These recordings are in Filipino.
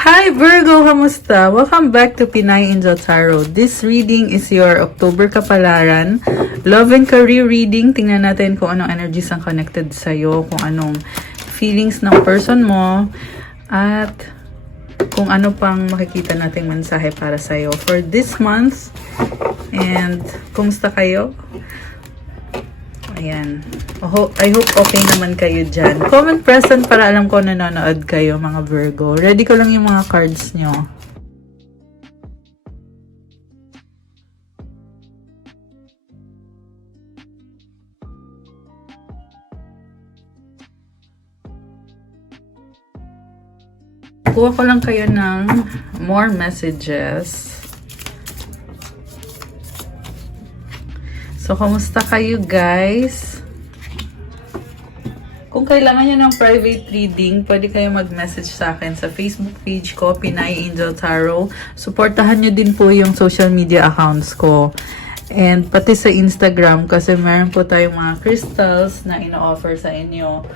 Hi Virgo, kamusta? Welcome back to Pinay Angel Tarot. This reading is your October kapalaran. Love and career reading. Tingnan natin kung anong energies ang connected sa'yo, kung anong feelings ng person mo, at kung ano pang makikita nating mensahe para sa'yo for this month. And kumusta kayo? Ayan. I hope okay naman kayo dyan. Comment present para alam ko nanonood kayo, mga Virgo. Ready ko lang yung mga cards nyo. Kuha ko lang kayo ng more messages. So, kamusta kayo, guys? Kung kailangan nyo ng private reading, pwede kayo mag-message sa akin sa Facebook page ko, Pinay Angel Tarot. Supportahan nyo din po yung social media accounts ko. And pati sa Instagram, kasi meron po tayong mga crystals na ino-offer sa inyo.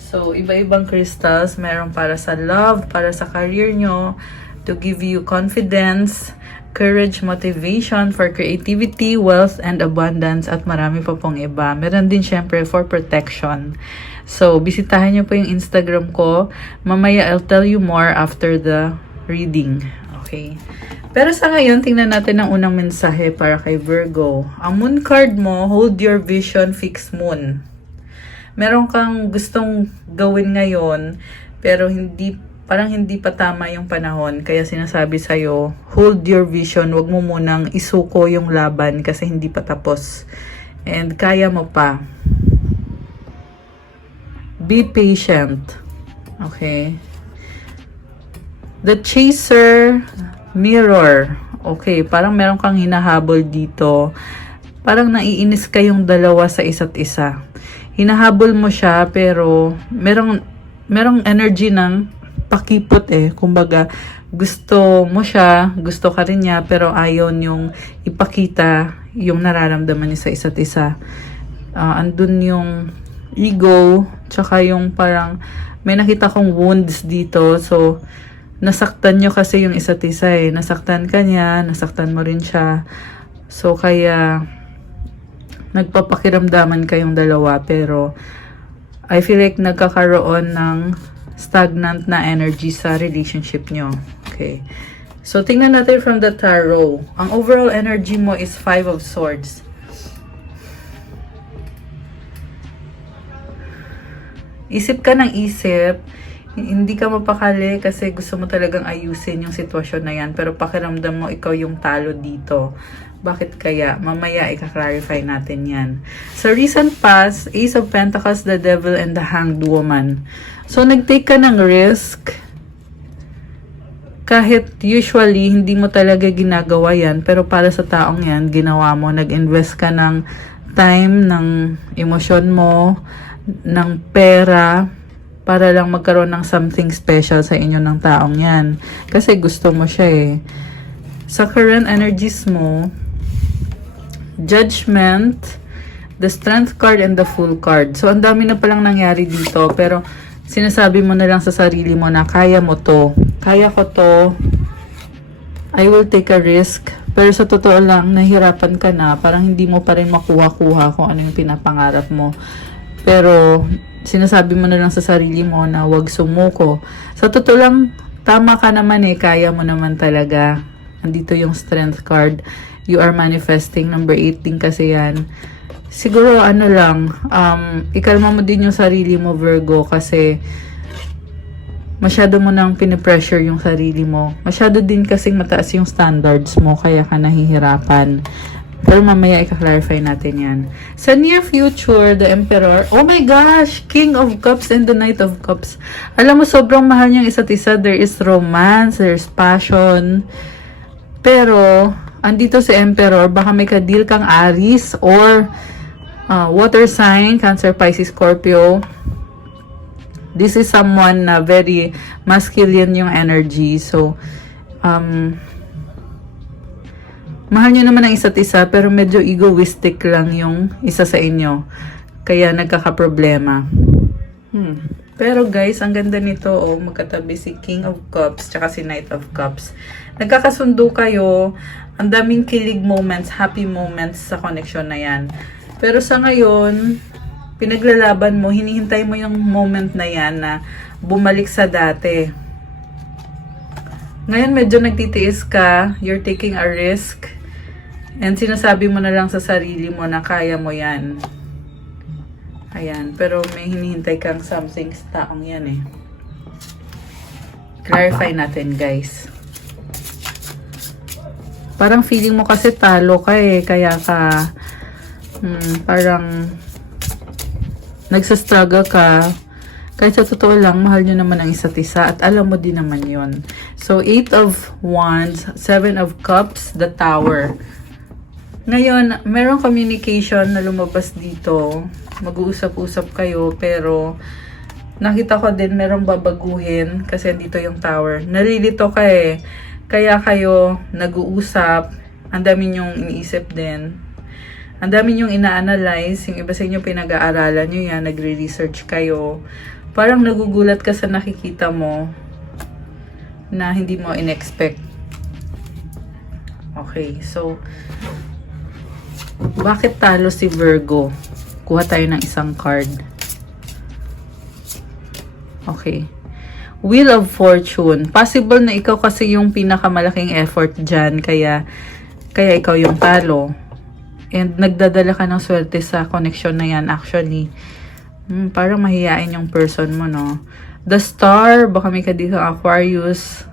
So, iba-ibang crystals. Meron para sa love, para sa career nyo, to give you confidence, courage, motivation for creativity, wealth, and abundance, at marami pa pong iba. Meron din syempre for protection. So, bisitahin nyo po yung Instagram ko. Mamaya, I'll tell you more after the reading. Okay? Pero sa ngayon, tingnan natin ang unang mensahe para kay Virgo. Ang moon card mo, hold your vision, fix moon. Meron kang gustong gawin ngayon, pero parang hindi pa tama yung panahon. Kaya sinasabi sa'yo, hold your vision. Huwag mo munang isuko yung laban kasi hindi pa tapos. And kaya mo pa. Be patient. Okay? The Chaser Mirror. Okay, parang meron kang hinahabol dito. Parang naiinis kayong dalawa sa isa't isa. Hinahabol mo siya pero merong energy ng pakipot kumbaga gusto mo siya, gusto ka rin niya, pero ayaw yung ipakita yung nararamdaman niya sa isa't isa. Andun yung ego, tsaka yung parang may nakita kong wounds dito. So nasaktan nyo kasi yung isa't isa nasaktan ka niya, nasaktan mo rin siya. So kaya nagpapakiramdaman kayong dalawa, pero I feel like nagkakaroon ng stagnant na energy sa relationship nyo. Okay. So, tingnan natin from the tarot. Ang overall energy mo is 5 of Swords. Isip ka ng isip. Hindi ka mapakali kasi gusto mo talagang ayusin yung sitwasyon na yan. Pero pakiramdam mo ikaw yung talo dito. Bakit kaya? Mamaya i-clarify natin yan. Sa recent past, Ace of Pentacles, the Devil, and the Hanged Woman. So, nag-take ka ng risk. Kahit usually, hindi mo talaga ginagawa yan. Pero para sa taong yan, ginawa mo. Nag-invest ka ng time, ng emosyon mo, ng pera, para lang magkaroon ng something special sa inyo ng taong yan. Kasi gusto mo siya Sa current energies mo, Judgment, the Strength card, and the Fool card. So, ang dami na palang nangyari dito. Pero, sinasabi mo na lang sa sarili mo na kaya mo to. Kaya ko to. I will take a risk. Pero sa totoo lang, nahihirapan ka na. Parang hindi mo pa rin makuha-kuha kung ano yung pinapangarap mo. Pero, sinasabi mo na lang sa sarili mo na wag sumuko. Sa totoo lang, tama ka naman kaya mo naman talaga. Andito yung Strength card. You are manifesting. Number 8 din kasi yan. Siguro ikalma mo din yung sarili mo, Virgo, kasi masyado mo nang pinipressure yung sarili mo. Masyado din kasing mataas yung standards mo, kaya ka nahihirapan. Pero mamaya i-clarify natin yan. Sa near future, the Emperor, oh my gosh, King of Cups and the Knight of Cups. Alam mo, sobrang mahal niyang isa't isa. There is romance, there's passion. Pero, andito si Emperor, baka may ka-deal kang Aries or water sign, Cancer, Pisces, Scorpio. This is someone na very masculine yung energy. So, mahal nyo naman ang isa't isa, pero medyo egoistic lang yung isa sa inyo. Kaya nagkakaproblema. Pero guys, ang ganda nito, oh, magkatabi si King of Cups tsaka si Knight of Cups. Nagkakasundo kayo, ang daming kilig moments, happy moments sa connection na yan. Pero sa ngayon, pinaglalaban mo, hinihintay mo yung moment na yan na bumalik sa dati. Ngayon medyo nagtitiis ka, you're taking a risk, and sinasabi mo na lang sa sarili mo na kaya mo yan. Ayan, pero may hinihintay kang something sa taong yan eh. Clarify natin guys. Parang feeling mo kasi talo ka eh, kaya ka parang nagsastruggle ka. Kahit sa totoo lang, mahal nyo naman ang isa't isa at alam mo din naman yon. So, 8 of Wands, 7 of Cups, the Tower. Ngayon, merong communication na lumabas dito. Mag-uusap-usap kayo, pero nakita ko din merong babaguhin kasi dito yung Tower. Nalilito ka eh. Kaya kayo nag-uusap. Ang dami nyong iniisip din. Ang dami nyong ina-analyze. Yung iba sa inyo pinag-aaralan nyo yan. Nagre-research kayo. Parang nagugulat ka sa nakikita mo na hindi mo in-expect. Okay, so bakit talo si Virgo? Kuha tayo ng isang card. Okay. Wheel of Fortune. Possible na ikaw kasi yung pinakamalaking effort dyan. Kaya ikaw yung talo. And nagdadala ka ng swerte sa connection na yan actually. Parang mahihain yung person mo, no? The Star. Baka may kadito Aquarius.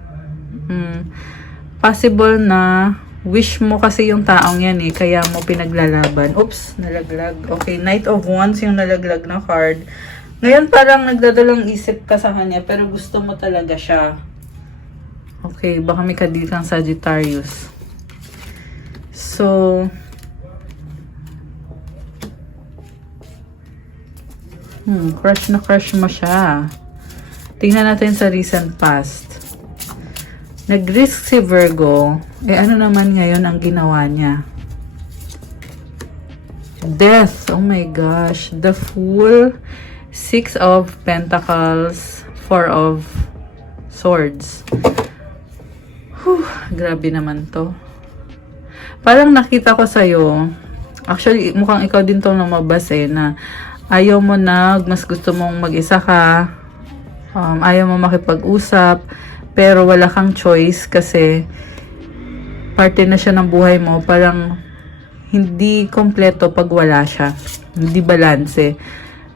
Possible na wish mo kasi yung taong yan eh, kaya mo pinaglalaban. Oops, nalaglag. Okay, Knight of Wands yung nalaglag na card. Ngayon parang nagdadalang isip ka sa kanya, pero gusto mo talaga siya. Okay, baka may kadil kang Sagittarius. So, crush na crush mo siya. Tingnan natin sa recent past. Nag-risk si Virgo. Eh, ano naman ngayon ang ginawa niya? Death. Oh my gosh. The Fool. 6 of Pentacles. 4 of Swords. Grabe naman to. Parang nakita ko sa'yo. Actually, mukhang ikaw din to lumabas eh, na ayaw mo na, mas gusto mong mag-isa ka. Ayaw mo makipag-usap. Pero wala kang choice kasi parte na siya ng buhay mo. Parang hindi kompleto pag wala siya. Hindi balanse.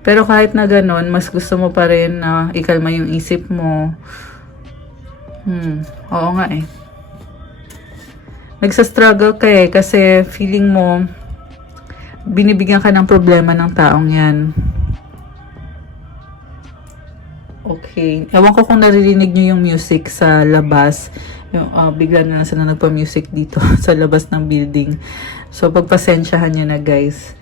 Pero kahit na ganun, mas gusto mo pa rin na ikalma yung isip mo. Oo nga eh. Nagsastruggle ka eh kasi feeling mo binibigyan ka ng problema ng taong yan. Okay. Ewan ko kung naririnig nyo yung music sa labas. Yung, bigla na lang sila nagpa-music dito sa labas ng building. So, pagpasensyahan nyo na guys.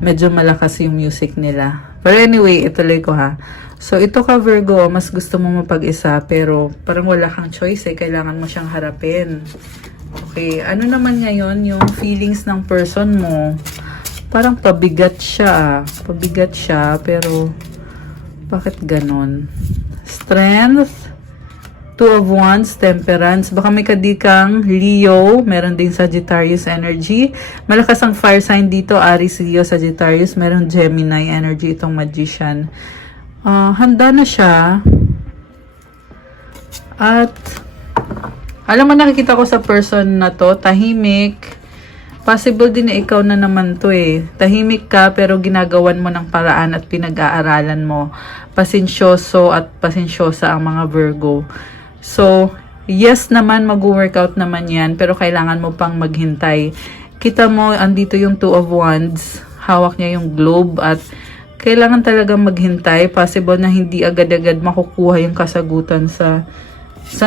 Medyo malakas yung music nila. Pero anyway, ituloy ko ha. So, ito ka Virgo, mas gusto mo mapag-isa pero parang wala kang choice eh. Kailangan mo siyang harapin. Okay. Ano naman ngayon yung feelings ng person mo? Parang pabigat siya. Pabigat siya pero bakit ganon? Strength, 2 of Wands, Temperance. Baka may kadikang Leo, meron ding Sagittarius energy. Malakas ang fire sign dito, Aries, Leo, Sagittarius. Meron Gemini energy itong Magician. Handa na siya. At alam mo, nakikita ko sa person na to, tahimik. Possible din na ikaw na naman to eh. Tahimik ka pero ginagawan mo ng paraan at pinag-aaralan mo. Pasensyoso at pasensyosa ang mga Virgo. So, yes naman, mag-workout naman yan pero kailangan mo pang maghintay. Kita mo, andito yung 2 of Wands. Hawak niya yung globe at kailangan talagang maghintay. Possible na hindi agad-agad makukuha yung kasagutan sa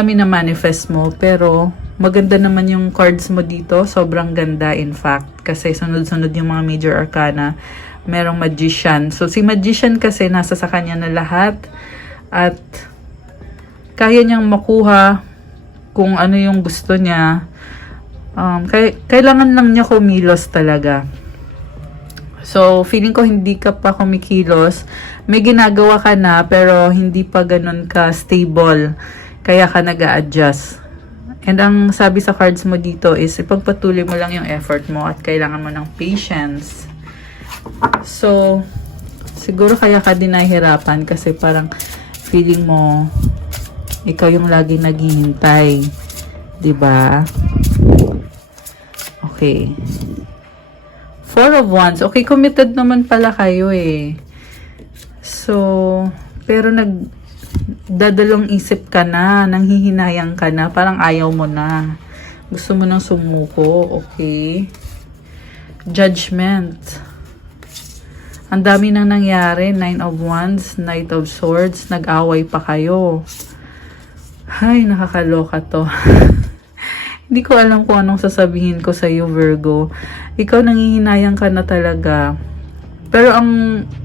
minamanifest mo. Pero maganda naman yung cards mo dito. Sobrang ganda in fact. Kasi sunod-sunod yung mga major arcana. Merong Magician. So si Magician kasi nasa sa kanya na lahat. At kaya niyang makuha kung ano yung gusto niya. Kailangan lang niya kumilos talaga. So feeling ko hindi ka pa kumikilos. may ginagawa ka na pero hindi pa ganun ka stable. Kaya ka nag-a-adjust. And ang sabi sa cards mo dito is ipagpatuloy mo lang yung effort mo at kailangan mo ng patience. So, siguro kaya ka din nahihirapan kasi parang feeling mo ikaw yung laging naghihintay. 'Di ba? Okay. Four of Wands. Okay, committed naman pala kayo eh. So, pero dadalong isip ka na, nanghihinayang ka na, parang ayaw mo na. Gusto mo nang sumuko, okay? Judgment. Ang dami nang nangyari, 9 of Wands, Knight of Swords, nag-away pa kayo. Ay, nakakaloka to. Hindi ko alam kung anong sasabihin ko sa iyo, Virgo. Ikaw nanghihinayang ka na talaga. Pero ang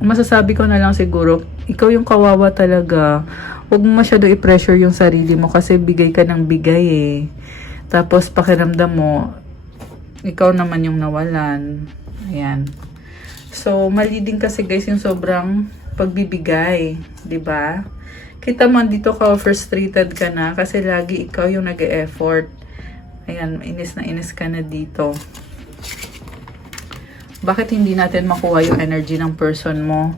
masasabi ko na lang siguro, ikaw yung kawawa talaga. Huwag mo masyado i-pressure yung sarili mo kasi bigay ka ng bigay eh. Tapos pakiramdam mo, ikaw naman yung nawalan. Ayan. So, mali din kasi guys yung sobrang pagbibigay. 'Di ba? Kita mo dito ka, frustrated ka na kasi lagi ikaw yung nag-e-effort. Ayan, inis na inis ka na dito. Bakit hindi natin makuha yung energy ng person mo?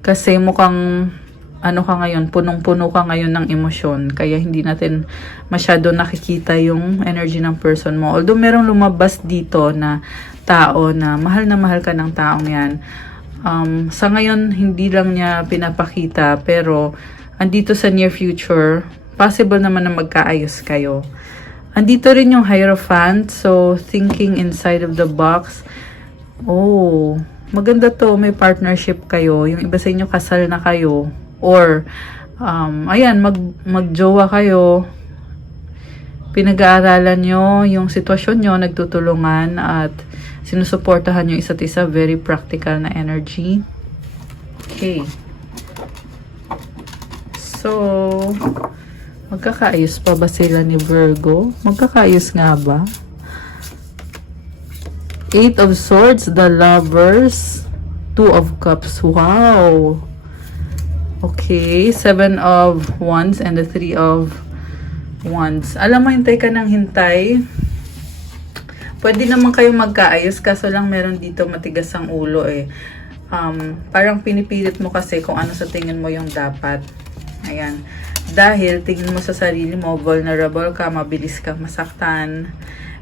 Kasi mukhang ano ka ngayon, punong-puno ka ngayon ng emosyon. Kaya hindi natin masyado nakikita yung energy ng person mo. Although merong lumabas dito na tao na mahal ka ng taong yan. Sa ngayon, hindi lang niya pinapakita. Pero andito sa near future, possible naman na magkaayos kayo. Andito rin yung Hierophant. So, thinking inside of the box. Oh, maganda to. May partnership kayo. Yung iba sa inyo kasal na kayo. Or, ayan, magjowa kayo. Pinag-aaralan nyo yung sitwasyon nyo, nagtutulungan at sinusuportahan nyo isa't isa. Very practical na energy. Okay. So, magkakaayos pa ba sila ni Virgo? Magkakaayos nga ba? 8 of Swords, the Lovers, 2 of Cups. Wow! Okay, 7 of Wands and the 3 of Wands. Alam mo, hintay ka ng hintay. Pwede naman kayo magkaayos, kaso lang meron dito matigas ang ulo eh. Parang pinipilit mo kasi kung ano sa tingin mo yung dapat. Ayan. Dahil tingin mo sa sarili mo, vulnerable ka, mabilis ka masaktan.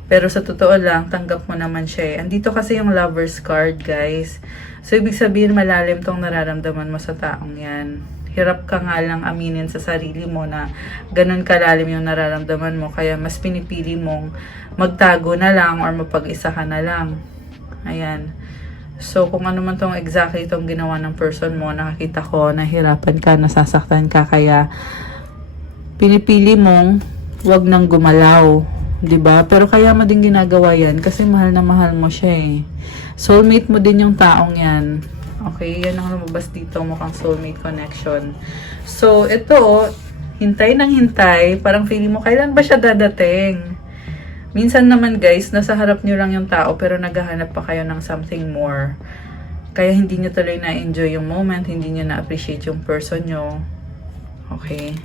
Pero sa totoo lang, tanggap mo naman siya eh. Andito kasi yung Lover's card, guys. So, ibig sabihin, malalim tong nararamdaman mo sa taong yan. Hirap ka nga lang aminin sa sarili mo na ganun kalalim yung nararamdaman mo. Kaya mas pinipili mong magtago na lang or mapag-isa ka na lang. Ayan. So, kung ano man tong exactly itong ginawa ng person mo, nakakita ko, nahirapan ka, nasasaktan ka, kaya pinipili mong wag nang gumalaw. 'Di ba? Pero kaya mo din ginagawa yan kasi mahal na mahal mo siya eh. Soulmate mo din yung taong yan. Okay, yan ang lumabas dito, mukhang soulmate connection. So, ito, hintay ng hintay, parang feeling mo, kailan ba siya dadating? Minsan naman guys, nasa harap nyo lang yung tao pero naghahanap pa kayo ng something more. Kaya hindi nyo tuloy na-enjoy yung moment, hindi nyo na-appreciate yung person nyo. Okay.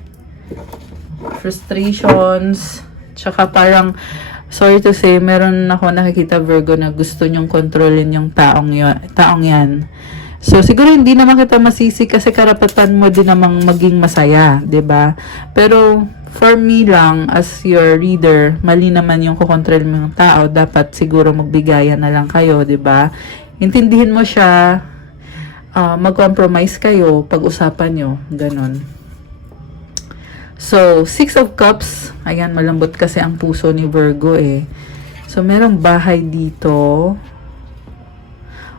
Frustrations. Tsaka parang, sorry to say, meron ako nakikita Virgo na gusto nyong kontrolin yung taong yan. So, siguro hindi naman kita masisi kasi karapatan mo din namang maging masaya, 'di ba? Pero, for me lang, as your reader, mali naman yung kukontrol mo yung tao. Dapat siguro magbigayan na lang kayo, 'di ba? Intindihin mo siya, mag-compromise kayo, pag-usapan nyo, ganon. So, 6 of Cups, ayan, malambot kasi ang puso ni Virgo eh. So, merong bahay dito.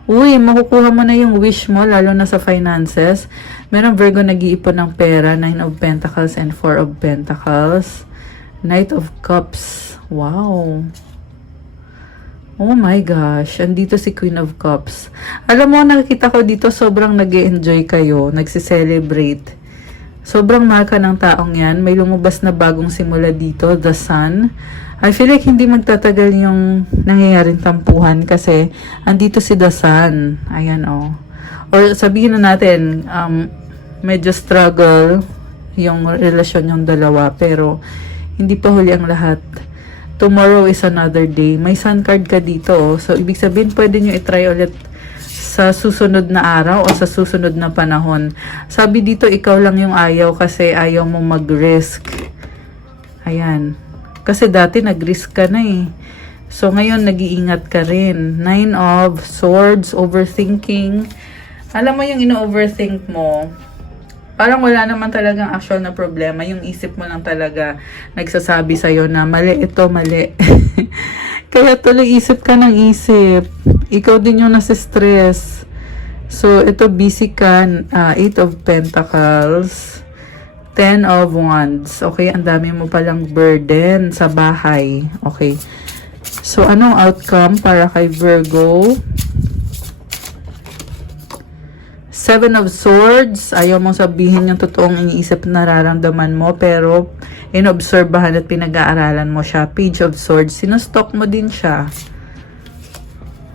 Uy, makukuha mo na yung wish mo, lalo na sa finances. Merong Virgo nag-iipon ng pera, 9 of Pentacles and 4 of Pentacles. Knight of Cups. Wow. Oh my gosh, andito si Queen of Cups. Alam mo, nakikita ko dito, sobrang nag-e-enjoy kayo, nagsi-celebrate. Sobrang mahal ka ng taong yan. May lumabas na bagong simula dito, the Sun. I feel like hindi magtatagal yung nangyayaring tampuhan kasi andito si the Sun. Ayan, oh. Or sabihin na natin, medyo struggle yung relasyon yung dalawa, pero hindi pa huli ang lahat. Tomorrow is another day. May sun card ka dito, oh. So, ibig sabihin, pwede nyo i-try ulit sa susunod na araw o sa susunod na panahon. Sabi dito, ikaw lang yung ayaw kasi ayaw mo mag-risk. Ayan. Kasi dati nag-risk ka na eh. So, ngayon, nag-iingat ka rin. 9 of Swords, overthinking. Alam mo yung ino-overthink mo, parang wala naman talagang actual na problema. Yung isip mo lang talaga nagsasabi sa'yo na mali ito, mali. Kaya tuloy isip ka ng isip. Ikaw din yung nasa stress. So, ito busy ka. 8 of Pentacles. 10 of Wands. Okay, ang dami mo palang burden sa bahay. Okay. So, anong outcome para kay Virgo? 7 of Swords, ayaw mong sabihin yung totoong iniisip na nararamdaman mo, pero inobserbahan at pinag-aaralan mo siya. Page of Swords, sinustok mo din siya.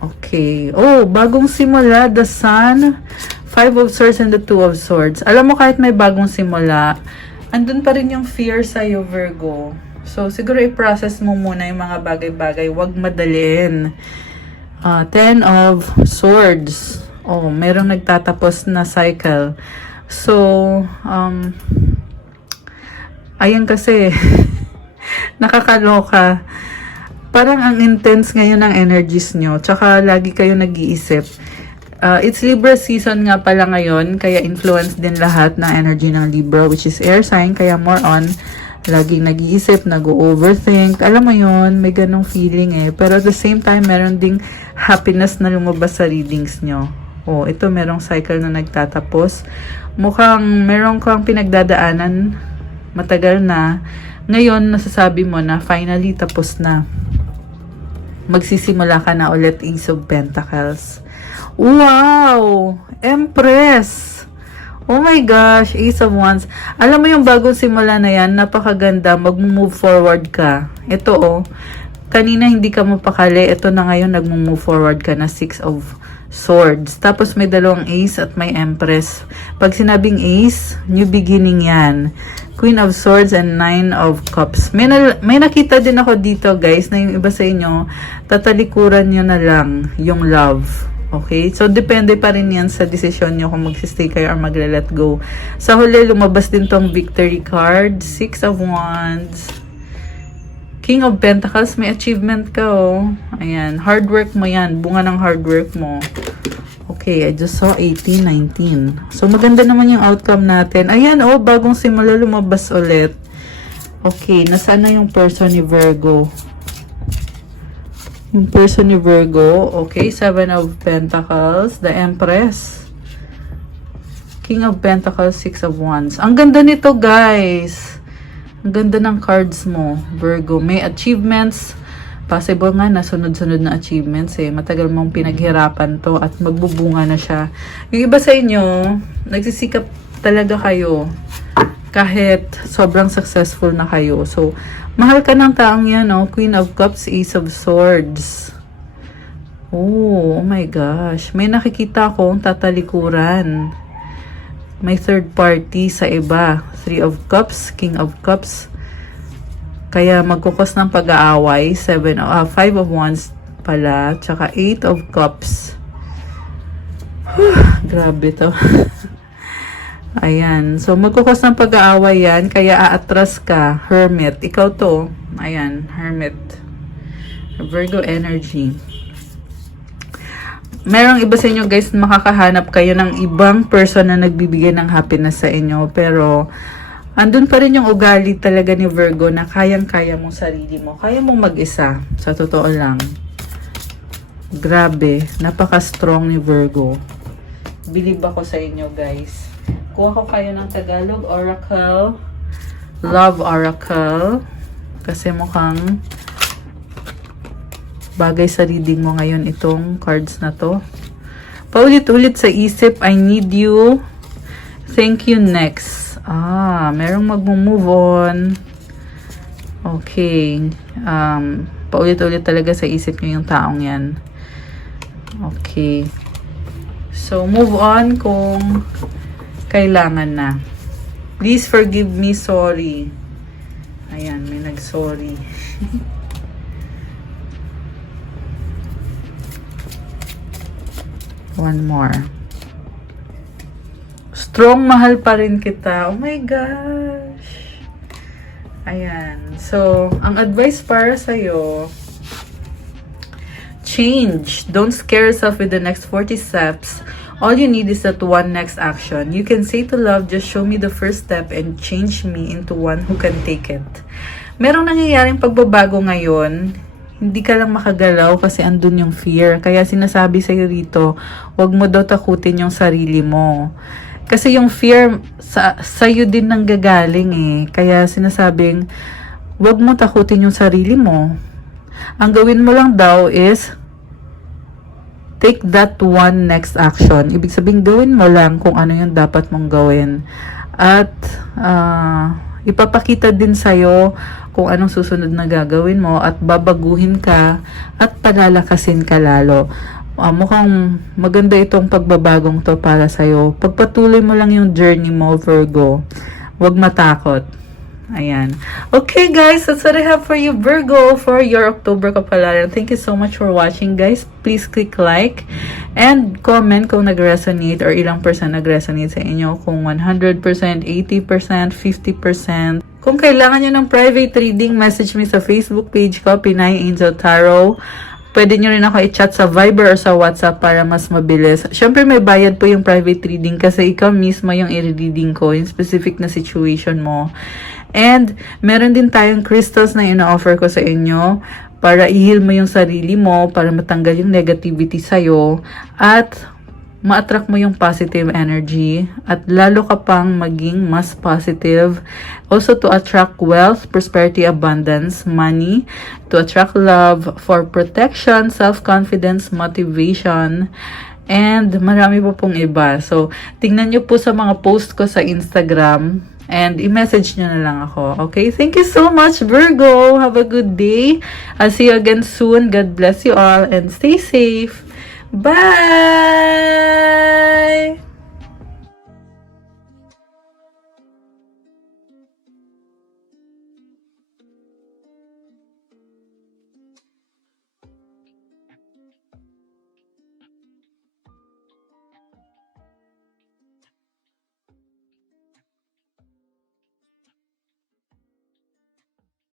Okay. Oh, bagong simula, the Sun, 5 of Swords and the 2 of Swords. Alam mo, kahit may bagong simula, andun pa rin yung fear sa'yo, Virgo. So, siguro i-process mo muna yung mga bagay-bagay. Huwag madaliin. 10 of Swords. Oh, merong nagtatapos na cycle. So, ayan kasi, nakakaloka. Parang ang intense ngayon ng energies nyo. Tsaka lagi kayo nag-iisip. It's Libra season nga pala ngayon, kaya influence din lahat ng energy ng Libra, which is air sign, kaya more on, laging nag-iisip, nag-overthink. Alam mo yon, may ganong feeling eh. Pero at the same time, meron ding happiness na lumabas sa readings nyo. Oh, ito merong cycle na nagtatapos. Mukhang meron kang pinagdadaanan matagal na. Ngayon, nasasabi mo na finally tapos na. Magsisimula ka na ulit, Ace of Pentacles. Wow! Empress! Oh my gosh, Ace of Wands. Alam mo yung bagong simula na yan, napakaganda. Mag-move forward ka. Ito oh, kanina hindi ka mapakali. Ito na ngayon, nag-move forward ka na 6 of Swords. Tapos may dalawang Ace at may Empress. Pag sinabing Ace, new beginning yan. Queen of Swords and 9 of Cups. May nakita din ako dito guys, na yung iba sa inyo, tatalikuran nyo na lang yung love. Okay? So, depende pa rin yan sa desisyon nyo kung magsistay kayo or magle-let go. Sa huli, lumabas din tong victory card. 6 of Wands. King of Pentacles, may achievement ka, oh. Ayan, hard work mo yan. Bunga ng hard work mo. Okay, I just saw 18, 19. So, maganda naman yung outcome natin. Ayan, oh, bagong simula, lumabas ulit. Okay, nasaan na yung person ni Virgo? Yung person ni Virgo, okay, 7 of Pentacles, the Empress. King of Pentacles, 6 of Wands. Ang ganda nito, guys. Ang ganda ng cards mo, Virgo. May achievements. Possible nga na sunod-sunod na achievements eh. Matagal mong pinaghirapan to at magbubunga na siya. Yung iba sa inyo, nagsisikap talaga kayo kahit sobrang successful na kayo. So, mahal ka ng taong yan, oh. Queen of Cups, Ace of Swords. Oh my gosh. May nakikita akong tatalikuran. May third party sa iba. 3 of Cups, King of Cups. Kaya magkukos ng pag-aaway. 5 of Wands pala. Tsaka 8 of Cups. Grabe to. Ayan. So, magkukos ng pag-aaway yan. Kaya aatras ka. Hermit. Ikaw to. Ayan. Hermit. Virgo energy. Merong iba sa inyo guys, makakahanap kayo ng ibang person na nagbibigay ng happiness sa inyo. Pero, andun pa rin yung ugali talaga ni Virgo na kayang-kaya mong sarili mo. Kaya mong mag-isa. Sa totoo lang. Grabe. Napaka-strong ni Virgo. Believe ako sa inyo guys. Kuha ko kayo ng Tagalog Oracle. Love Oracle. Kasi mukhang bagay sa reading mo ngayon itong cards na to. Paulit-ulit sa isip, I need you. Thank you next. Merong mag-move on. Okay. Paulit-ulit talaga sa isip nyo yung taong yan. Okay. So, move on kung kailangan na. Please forgive me, sorry. Ayan, may nag-sorry. One more. Strong, mahal pa rin kita. Oh my gosh. Ayan. So, ang advice para sa'yo, change. Don't scare yourself with the next 40 steps. All you need is that one next action. You can say to love, just show me the first step and change me into one who can take it. Merong nangyayaring pagbabago ngayon. Hindi ka lang makagalaw kasi andun yung fear. Kaya sinasabi sa'yo rito, wag mo daw takutin yung sarili mo. Kasi yung fear, sa'yo din nang gagaling eh. Kaya sinasabing, wag mo takutin yung sarili mo. Ang gawin mo lang daw is, take that one next action. Ibig sabihin, gawin mo lang kung ano yung dapat mong gawin. At, ipapakita din sa'yo kung anong susunod na gagawin mo at babaguhin ka at palalakasin ka lalo. Mukhang maganda itong pagbabagong to para sa'yo. Pagpatuloy mo lang yung journey mo, Virgo. Huwag matakot. Ayan. Okay, guys. That's what I have for you, Virgo, for your October Kapalaran. Thank you so much for watching, guys. Please click like and comment kung nag-resonate or ilang percent nag-resonate sa inyo. Kung 100%, 80%, 50%. Kung kailangan nyo ng private reading, message me sa Facebook page ko, Pinay Angel Tarot. Pwede nyo rin ako i-chat sa Viber or sa WhatsApp para mas mabilis. Siyempre, may bayad po yung private reading kasi ikaw mismo yung i-reading ko, yung specific na situation mo. And, meron din tayong crystals na ina-offer ko sa inyo para i-heal mo yung sarili mo, para matanggal yung negativity sa'yo, at ma-attract mo yung positive energy, at lalo ka pang maging mas positive. Also to attract wealth, prosperity, abundance, money, to attract love, for protection, self-confidence, motivation, and marami pa pong iba. So, tingnan nyo po sa mga post ko sa Instagram, and i-message nyo na lang ako. Okay? Thank you so much, Virgo. Have a good day. I'll see you again soon. God bless you all and stay safe. Bye!